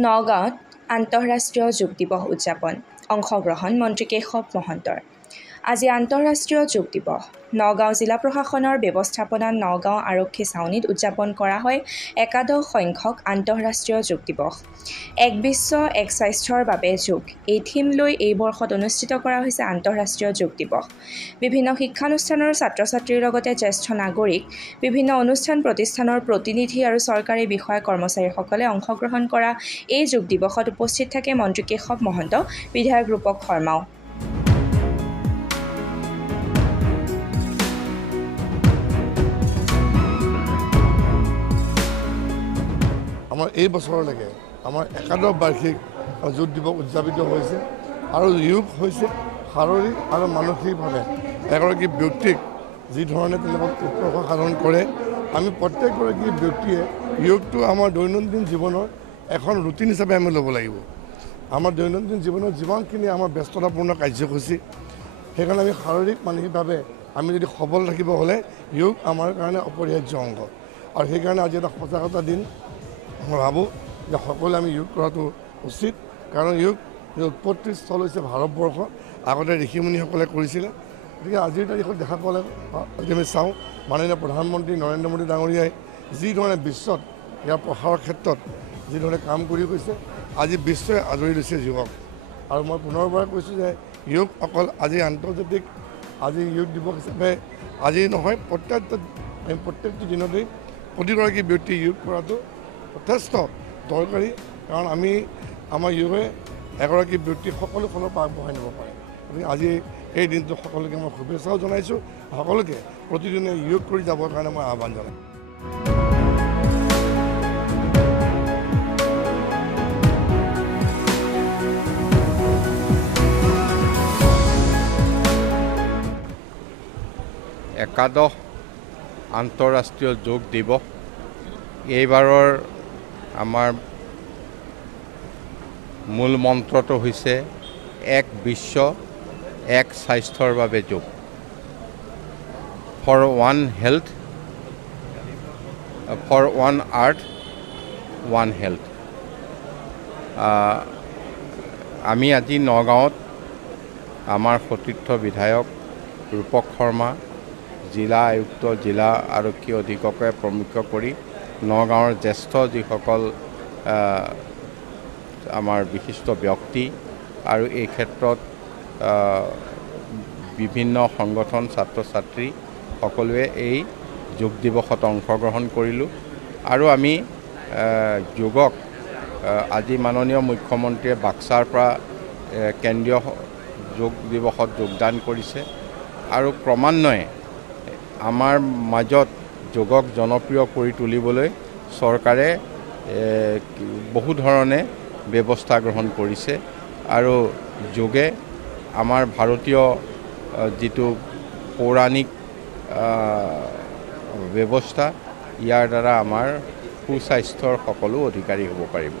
নগাঁৱত আন্তঃৰাষ্ট্ৰীয় যোগ দিৱস উদযাপন অংশগ্ৰহণ মন্ত্ৰী কেশৱ মহন্তৰ। আজি আন্তঃৰাষ্ট্ৰীয় যোগ দিৱস নগাঁও জিলা প্ৰশাসনৰ ব্যৱস্থাপনাত নগাঁও আৰক্ষী ছাউনীত উদযাপন কৰা হয় ১১ সংখ্যক আন্তঃৰাষ্ট্ৰীয় যোগ দিৱস। এক বিশ্ব এক স্বাস্থ্যৰ বাবে যোগ এই থিম লৈ এই বৰ্ষত অনুষ্ঠিত কৰা হৈছে আন্তঃৰাষ্ট্ৰীয় যোগ দিৱস। বিভিন্ন শিক্ষানুষ্ঠানৰ ছাত্ৰ-ছাত্ৰীৰ লগতে জ্যেষ্ঠ নাগৰিক, বিভিন্ন অনুষ্ঠান প্ৰতিষ্ঠানৰ প্ৰতিনিধি আৰু চৰকাৰী বিষয়া কৰ্মচাৰীসকলে অংশগ্ৰহণ কৰা এই যোগ দিৱসত উপস্থিত থাকে মন্ত্ৰী কেশৱ মহন্ত, বিধায়ক ৰূপক শৰ্মাও। আমাৰ এই বছৰলৈকে আমাৰ ১১ বাৰ্ষিক যোগ দিৱস উদযাপিত হৈছে আৰু যোগ হৈছে শাৰীৰিক আৰু মানসিকভাৱে এগৰাকী ব্যক্তিক যি ধৰণে তেওঁলোকক উৎকৰ্ষ সাধন কৰে। আমি প্ৰত্যেকগৰাকী ব্যক্তিয়ে যোগটো আমাৰ দৈনন্দিন জীৱনৰ এখন ৰুটিন হিচাপে আমি ল'ব লাগিব। আমাৰ দৈনন্দিন জীৱনত যিমানখিনি আমাৰ ব্যস্ততাপূৰ্ণ কাৰ্যসূচী, সেইকাৰণে আমি শাৰীৰিক মানসিকভাৱে আমি যদি সবল থাকিব হ'লে যোগ আমাৰ কাৰণে অপৰিহাৰ্য অংগ। আৰু সেইকাৰণে আজি এটা সজাগতা দিন। মই ভাবোঁ যে সকলোৱে আমি যোগ কৰাটো উচিত, কাৰণ যোগ উৎপত্তিৰ স্থল হৈছে ভাৰতবৰ্ষ। আগতে ঋষিমুনিসকলে কৰিছিলে। গতিকে আজিৰ তাৰিখত দেখা পালে আজি আমি চাওঁ মাননীয় প্ৰধানমন্ত্ৰী নৰেন্দ্ৰ মোদী ডাঙৰীয়াই যিধৰণে বিশ্বত ইয়াৰ প্ৰসাৰৰ ক্ষেত্ৰত যিধৰণে কাম কৰি গৈছে, আজি বিশ্বই আদৰি লৈছে যোগক। আৰু মই পুনৰবাৰ কৈছোঁ যে যোগ অকল আজি আন্তৰ্জাতিক আজি যোগ দিৱস হিচাপে আজি নহয়, প্ৰত্যেকটো দিনতেই প্ৰতিগৰাকী ব্যক্তি যোগ কৰাটো যথেষ্ট দৰকাৰী, কাৰণ আমাৰ যোগে এগৰাকী ব্যক্তিক সকলো ফালৰ পৰা আগবঢ়াই নিব পাৰে। গতিকে আজি এই দিনটো সকলোকে মই শুভেচ্ছাও জনাইছোঁ, সকলোকে প্ৰতিদিনে যোগ কৰি যাবৰ কাৰণে মই আহ্বান জনাইছোঁ। একাদশ আন্তঃৰাষ্ট্ৰীয় যোগ দিৱস এইবাৰৰ আমাৰ মূল মন্ত্ৰটো হৈছে এক বিশ্ব এক স্বাস্থ্যৰ বাবে যোগ। For one health, for one earth, one health. আমি আজি নগাঁৱত আমাৰ সতীৰ্থ বিধায়ক ৰূপক শৰ্মা, জিলা আয়ুক্ত, জিলা আৰক্ষী অধীক্ষকে প্ৰমুখ্য কৰি নগাঁৱৰ জ্যেষ্ঠ যিসকল আমাৰ বিশিষ্ট ব্যক্তি আৰু এই ক্ষেত্ৰত বিভিন্ন সংগঠন, ছাত্ৰ ছাত্ৰী সকলোৱে এই যোগ দিৱসত অংশগ্ৰহণ কৰিলোঁ। আৰু আমি যোগক আজি মাননীয় মুখ্যমন্ত্ৰীয়ে বাক্সাৰ পৰা কেন্দ্ৰীয় যোগ দিৱসত যোগদান কৰিছে আৰু ক্ৰমান্বয়ে আমাৰ মাজত যোগক জনপ্ৰিয় কৰি তুলিবলৈ চৰকাৰে বহু ধৰণে ব্যৱস্থা গ্ৰহণ কৰিছে। আৰু যোগে আমাৰ ভাৰতীয় যিটো পৌৰাণিক ব্যৱস্থা, ইয়াৰ দ্বাৰা আমাৰ সুস্বাস্থ্যৰ সকলো অধিকাৰী হ'ব পাৰিব।